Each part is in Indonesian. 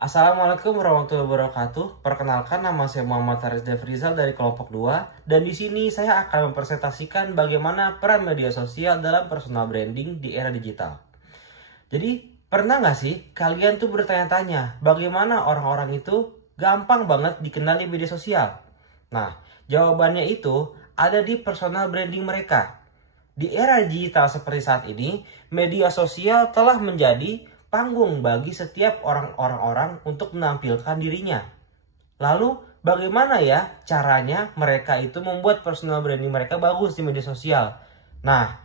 Assalamualaikum warahmatullahi wabarakatuh. Perkenalkan, nama saya Muhammad Haris Devrizal dari kelompok 2, dan di sini saya akan mempresentasikan bagaimana peran media sosial dalam personal branding di era digital. Jadi, pernah nggak sih kalian tuh bertanya-tanya bagaimana orang-orang itu gampang banget dikenal di media sosial? Nah, jawabannya itu ada di personal branding mereka. Di era digital seperti saat ini, media sosial telah menjadi panggung bagi setiap orang-orang untuk menampilkan dirinya. Lalu, bagaimana ya caranya mereka itu membuat personal branding mereka bagus di media sosial? Nah,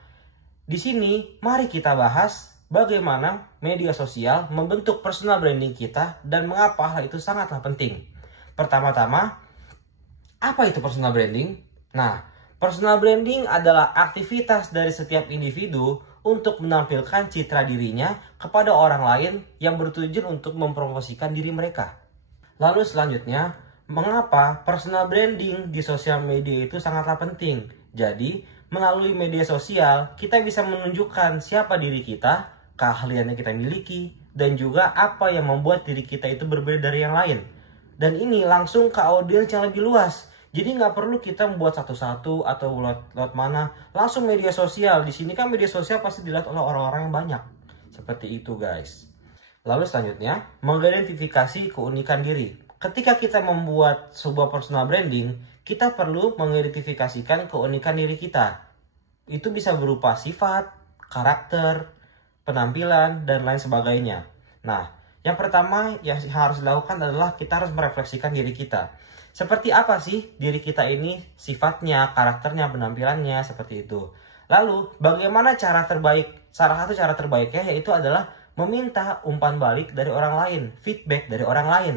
di sini mari kita bahas bagaimana media sosial membentuk personal branding kita dan mengapa hal itu sangatlah penting. Pertama-tama, apa itu personal branding? Nah, personal branding adalah aktivitas dari setiap individu untuk menampilkan citra dirinya kepada orang lain yang bertujuan untuk mempromosikan diri mereka. Lalu selanjutnya, mengapa personal branding di sosial media itu sangatlah penting? Jadi, melalui media sosial, kita bisa menunjukkan siapa diri kita, keahlian yang kita miliki, dan juga apa yang membuat diri kita itu berbeda dari yang lain. Dan ini langsung ke audiens yang lebih luas. Jadi nggak perlu kita membuat satu-satu atau lewat mana, langsung media sosial. Di sini kan media sosial pasti dilihat oleh orang-orang yang banyak. Seperti itu, guys. Lalu selanjutnya, mengidentifikasi keunikan diri. Ketika kita membuat sebuah personal branding, kita perlu mengidentifikasikan keunikan diri kita. Itu bisa berupa sifat, karakter, penampilan, dan lain sebagainya. Nah, yang pertama yang harus dilakukan adalah kita harus merefleksikan diri kita. Seperti apa sih diri kita ini, sifatnya, karakternya, penampilannya, seperti itu. Lalu, bagaimana cara terbaik? Salah satu cara terbaiknya yaitu adalah meminta umpan balik dari orang lain, feedback dari orang lain.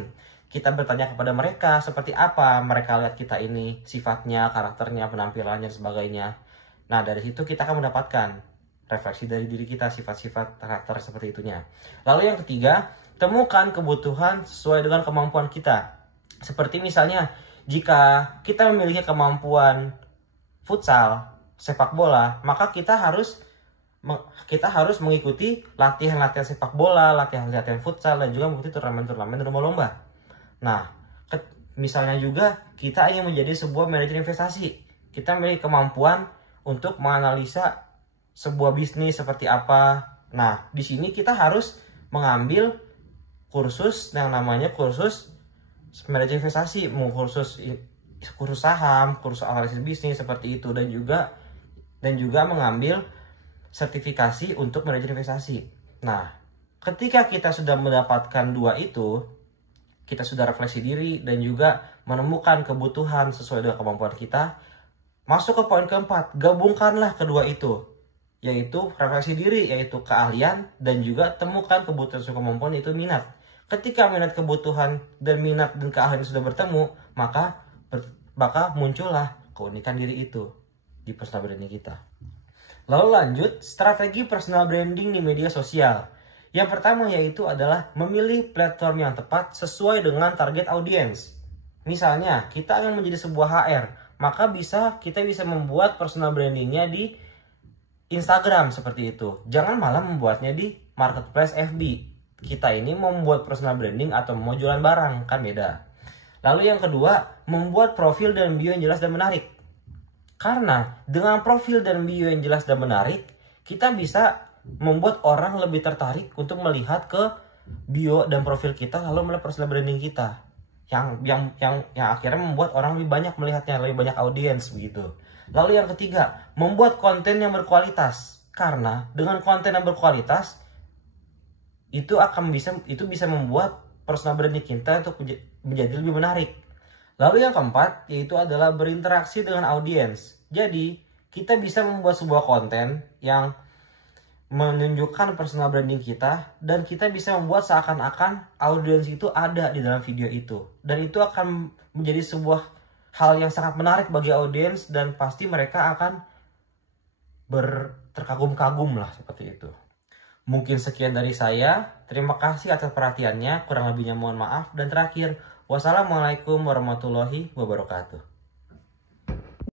Kita bertanya kepada mereka seperti apa mereka lihat kita ini, sifatnya, karakternya, penampilannya, dan sebagainya. Nah, dari situ kita akan mendapatkan refleksi dari diri kita, sifat-sifat karakter seperti itunya. Lalu yang ketiga, temukan kebutuhan sesuai dengan kemampuan kita. Seperti misalnya, jika kita memiliki kemampuan futsal, sepak bola, maka kita harus mengikuti latihan-latihan sepak bola, latihan-latihan futsal, dan juga mengikuti turnamen-turnamen dan lomba-lomba. Nah, misalnya juga kita ingin menjadi sebuah manajer investasi. Kita memiliki kemampuan untuk menganalisa sebuah bisnis seperti apa. Nah, di sini kita harus mengambil kursus yang namanya kursus manajer investasi, kursus saham, kursus analisis bisnis seperti itu, dan juga mengambil sertifikasi untuk manajer investasi. Nah, ketika kita sudah mendapatkan dua itu, kita sudah refleksi diri dan juga menemukan kebutuhan sesuai dengan kemampuan kita. Masuk ke poin keempat, gabungkanlah kedua itu, yaitu refleksi diri, yaitu keahlian, dan juga temukan kebutuhan sesuai kemampuan, itu minat. Ketika minat, kebutuhan, dan minat dan keahlian sudah bertemu, maka muncullah keunikan diri itu di personal branding kita. Lalu lanjut, strategi personal branding di media sosial. Yang pertama yaitu adalah memilih platform yang tepat sesuai dengan target audiens. Misalnya, kita ingin menjadi sebuah HR, maka kita bisa membuat personal brandingnya di Instagram seperti itu. Jangan malah membuatnya di marketplace FB. Kita ini mau membuat personal branding atau mau jualan barang, kan beda. Lalu yang kedua, membuat profil dan bio yang jelas dan menarik. Karena dengan profil dan bio yang jelas dan menarik, kita bisa membuat orang lebih tertarik untuk melihat ke bio dan profil kita, lalu melihat personal branding kita. Yang akhirnya membuat orang lebih banyak melihatnya, lebih banyak audiens begitu. Lalu yang ketiga, membuat konten yang berkualitas. Karena dengan konten yang berkualitas, itu bisa membuat personal branding kita untuk menjadi lebih menarik. Lalu yang keempat yaitu adalah berinteraksi dengan audiens. Jadi kita bisa membuat sebuah konten yang menunjukkan personal branding kita, dan kita bisa membuat seakan-akan audiens itu ada di dalam video itu, dan itu akan menjadi sebuah hal yang sangat menarik bagi audiens, dan pasti mereka akan terkagum-kagum lah seperti itu. Mungkin sekian dari saya. Terima kasih atas perhatiannya. Kurang lebihnya mohon maaf. Dan terakhir, wassalamualaikum warahmatullahi wabarakatuh.